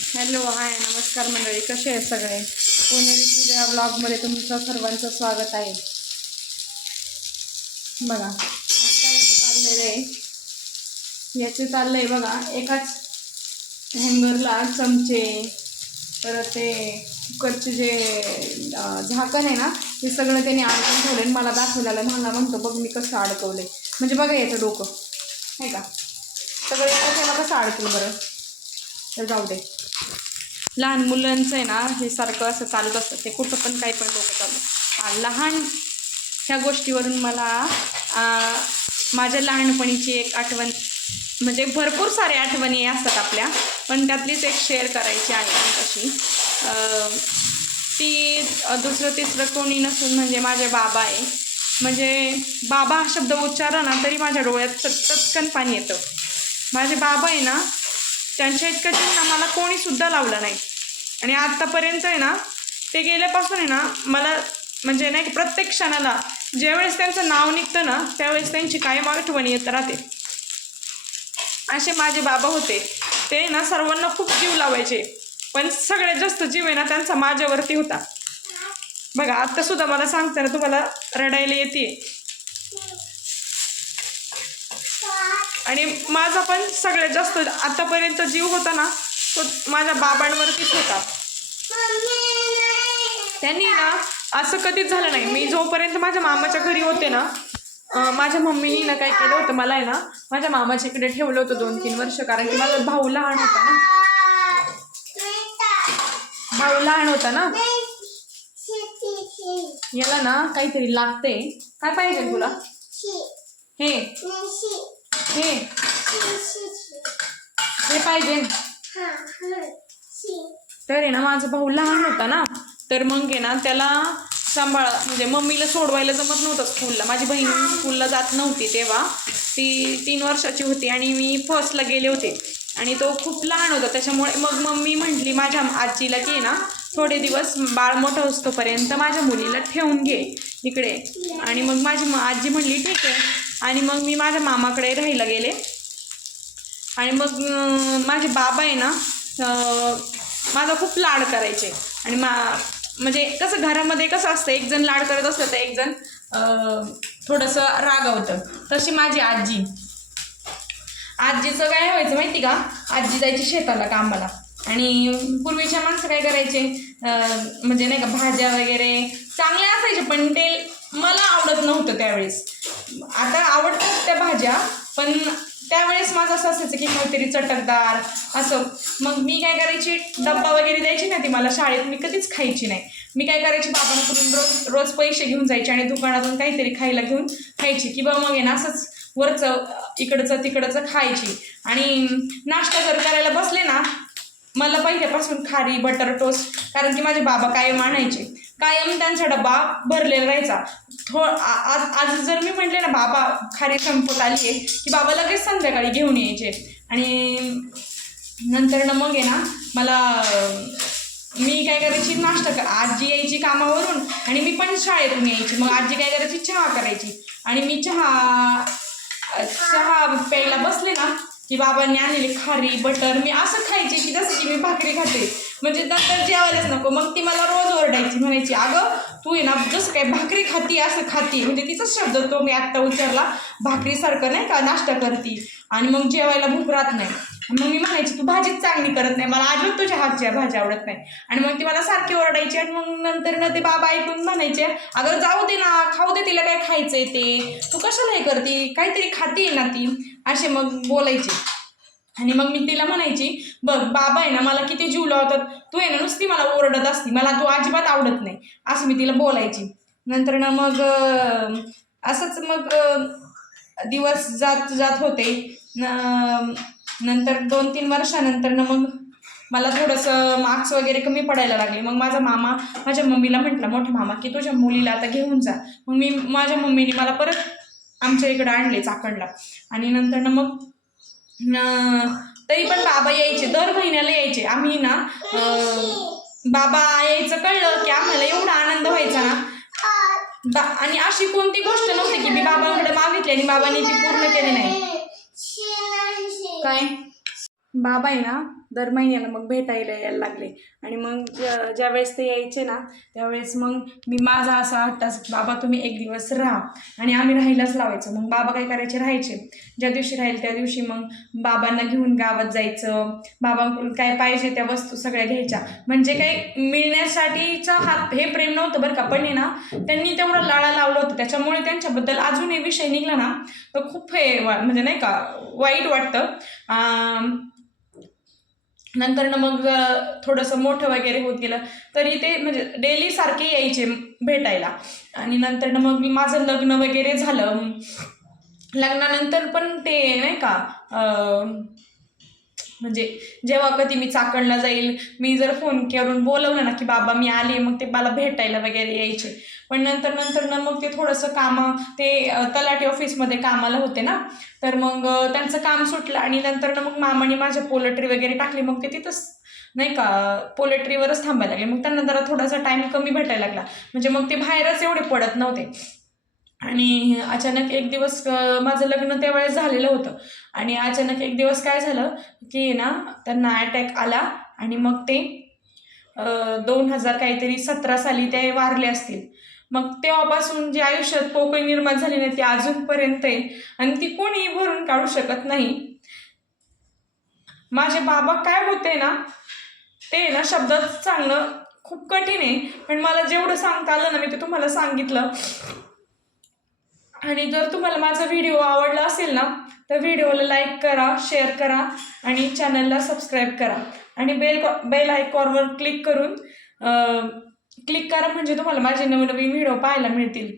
Hello hi नमस्कार मंडळी, कसे आहे सगळे? पुणेरी पूजा ब्लॉगमध्ये तुमचं सर्वांचं स्वागत आहे. बघा आज काय चाललेलं आहे, याचे चाललंय बघा. एकाच हँगरला चमचे, परत ते कुकरचे जे झाकण आहे ना, ते सगळं त्याने अडकून ठेवले. मला दाखवलेलं, मला म्हणतो बघ मी कसं अडकवलंय. म्हणजे बघा याचं डोकं आहे का, सगळं त्याला कसं अडकलं बरं. तर जाऊ दे, लहान मुलांचं आहे ना हे सारखं असं चालत असतं, ते कुठं पण काही पण डोकं चालू. लहान ह्या गोष्टीवरून मला माझ्या लहानपणीची एक आठवण, म्हणजे भरपूर सारे आठवणी असतात आपल्या, पण त्यातलीच एक शेअर करायची आहे. कशी ती दुसरं तिसरं कोणी नसून म्हणजे माझे बाबा आहे. म्हणजे बाबा हा शब्द उच्चारला ना तरी माझ्या डोळ्यात चटकन पाणी येतं. माझे बाबा आहे ना, त्यांच्या इतकं जीव ना मला कोणीसुद्धा लावलं नाही. आणि आत्तापर्यंत आहे ना, ते गेल्यापासून आहे ना मला म्हणजे नाही की प्रत्येक क्षणाला ज्यावेळेस त्यांचं नाव निघतं ना त्यावेळेस त्यांची कायम आठवण येत राहते. असे माझे बाबा होते. ते ना सर्वांना खूप जीव लावायचे, पण सगळ्यात जास्त जीव आहे ना त्यांचा माझ्यावरती होता. बघा आत्तासुद्धा मला सांगताना तुम्हाला रडायला येते. आणि माझा पण सगळ्यात जास्त आतापर्यंत जीव होता ना तो माझ्या बाबांवरतीच होता. त्यांनी ना असं कधीच झालं नाही. मी जोपर्यंत माझ्या मामाच्या घरी होते ना, माझ्या मम्मीनी ना काय केलं होतं, मला आहे ना माझ्या मामाच्या इकडे ठेवलं होतं 2-3 वर्ष. कारण की माझा भाऊ लहान होता ना, याला ना काहीतरी लागते. काय पाहिजे तुला? हे हे हे पाहिजे. तर आहे ना माझा भाऊ लहान होता ना, तर मग आहे ना त्याला सांभाळा, म्हणजे मम्मीला सोडवायला जमत नव्हतं स्कूलला. माझी बहीण स्कूलला जात नव्हती तेव्हा, ती 3 वर्षाची होती आणि मी फर्स्टला गेले होते. आणि तो खूप लहान होता, त्याच्यामुळे मग मम्मी म्हटली माझ्या आजीला की ना थोडे दिवस बाळ मोठं असतोपर्यंत माझ्या मुलीला ठेवून घे इकडे. आणि मग माझी आजी म्हटली ठीक आहे. आणि मग मी माझ्या मामाकडे राहायला गेले. आणि मग माझे बाबा आहे ना माझा खूप लाड करायचे. आणि म्हणजे कसं घरामध्ये कसं असतं, एक जण लाड करत असतं तर एक जण थोडंसं रागावतं. तशी माझी आजीचं काय व्हायचं माहिती का, आजी जायची शेताला कामाला. आणि पूर्वीच्या माणसं काय करायचे, म्हणजे नाही का भाज्या वगैरे चांगल्या असायच्या, पण ते मला आवडत नव्हतं त्यावेळेस. आता आवडतात त्या भाज्या, पण त्यावेळेस माझं असं असायचं की काहीतरी चटकदार असं. मग मी काय करायची, डब्बा वगैरे द्यायची ना ती मला शाळेत, मी कधीच खायची नाही. मी काय करायची, बाबांकडून रोज पैसे घेऊन जायचे आणि दुकानातून काहीतरी खायला घेऊन खायची. किंवा मग आहे ना असंच वरचं इकडचं तिकडचं खायची. आणि नाश्ता जर करायला बसले ना, मला पहिल्यापासून खारी बटर टोस्ट, कारण की माझे बाबा कायम आणायचे, कायम त्यांचा डबा भरलेला राहायचा. आज जर मी म्हटले ना बाबा खारी संपत आली आहे, की बाबा लगेच संध्याकाळी घेऊन यायचे. आणि नंतर ना मग आहे ना मी काय करायची, नाश्ता आजी यायची कामावरून आणि मी पण शाळेतून यायची. मग आजी काय करायची, चहा करायची. आणि मी चहा प्यायला बसले ना की बाबांनी आणलेली खारी बटर मी असं खायचे की जसं की मी भाकरी खाते. म्हणजे नंतर जेवायलाच नको. मग ती मला रोज ओरडायची, म्हणायची अगं तू आहे ना जसं काय भाकरी खाती असं खाती. म्हणजे तिचाच शब्द तो मी आत्ता उच्चारला, भाकरीसारखं नाही का नाश्ता करती आणि मग जेवायला भूक राहत नाही. मग मी म्हणायची तू भाजीच चांगली करत नाही, मला अजिबात तुझ्या हातच्या भाजी आवडत नाही. आणि मग ती मला सारखी ओरडायची. आणि मग नंतर ना ते बाबा ऐकून म्हणायचे अगं जाऊ दे ना, खाऊ दे तिला, काय खायचंय ते, तू कशाला हे करते, काहीतरी खाते ना ती, असे मग बोलायचे. आणि मग मी तिला म्हणायची बघ बाबा आहे ना मला किती जीव लावतात, तू आहे ना नुसती मला ओरडत असती, मला तू अजिबात आवडत नाही, असं मी तिला बोलायची. नंतर ना मग असंच मग दिवस जात होते. नंतर 2-3 वर्षानंतर ना मग मला थोडंसं मार्क्स वगैरे कमी पडायला लागले. मग माझा मामा माझ्या मम्मीला म्हटला, मोठा मामा, की तुझ्या मुलीला आता घेऊन जा. मग माझ्या मम्मीने मला परत आमच्या इकडं आणले चाकणला. आणि नंतर ना मग तरी पण बाबा यायचे, दर महिन्याला यायचे. आम्ही ना बाबा यायचं कळलं की आम्हाला एवढा आनंद व्हायचा ना. आणि अशी कोणती गोष्ट नव्हती की मी बाबांकडे मागितली आणि बाबांनी ती पूर्ण केली नाही. काय बाबा आहे ना दर महिन्याला मग भेटायला यायला लागले. आणि मग ज्या वेळेस ते यायचे ना त्यावेळेस मग मी माझा असा हट्टाच बाबा तुम्ही एक दिवस राहा, आणि आम्ही राहायलाच लावायचं. मग बाबा काय करायचे, राहायचे. ज्या दिवशी राहील त्या दिवशी मग बाबांना घेऊन गावात जायचं, बाबांकडून काय पाहिजे त्या वस्तू सगळ्या घ्यायच्या. म्हणजे काही मिळण्यासाठीचा हे प्रेम नव्हतं बरं का, पण आहे ना त्यांनी तेवढं लाळा लावलं होतं, त्याच्यामुळे त्यांच्याबद्दल अजून एक विषय निघला ना तर खूप हे म्हणजे नाही का वाईट वाटतं. नंतर ना मग थोडंसं मोठं वगैरे होत गेलं तरी ते म्हणजे डेली सारखे यायचे भेटायला. आणि नंतर ना मग माझं लग्न वगैरे झालं. लग्नानंतर पण ते नाही का म्हणजे जेव्हा कधी मी चाकणला जाईल, मी जर फोन करून बोलवलं ना की बाबा मी आले, मग ते मला भेटायला वगैरे यायचे. पण नंतर ना मग ते थोडंसं ते तलाठी ऑफिसमध्ये कामाला होते ना, तर मग त्यांचं काम सुटलं आणि नंतर ना मग मामाने माझ्या पोल्ट्री वगैरे टाकली. मग ते तिथंच नाही का पोल्ट्रीवरच थांबायला लागले. मग त्यांना जरा थोडासा टाईम कमी भेटायला लागला, म्हणजे मग ते बाहेरच एवढे पडत नव्हते. आणि अचानक एक दिवस माझं लग्न त्यावेळेस झालेलं होतं, आणि अचानक एक दिवस काय झालं की ना त्यांना अटॅक आला. आणि मग ते 2017 साली ते वारले असतील. मग तेव्हापासून जी आयुष्यात पोकळी निर्माण झाली नाही ती अजूनपर्यंत आहे, आणि ती कोणीही भरून काढू शकत नाही. माझे बाबा काय होते ना ते ना शब्दात सांगणं खूप कठीण आहे, पण मला जेवढं सांगता आलं ना मी ते तुम्हाला सांगितलं. आणि जर तुम्हाला माझा व्हिडिओ आवडला असेल ना तर व्हिडिओला लाईक करा, शेअर करा आणि चॅनलला सबस्क्राईब करा. आणि बेल आयकॉनवर क्लिक करा, म्हणजे तुम्हाला माझे नवनवीन व्हिडिओ पाहायला मिळतील.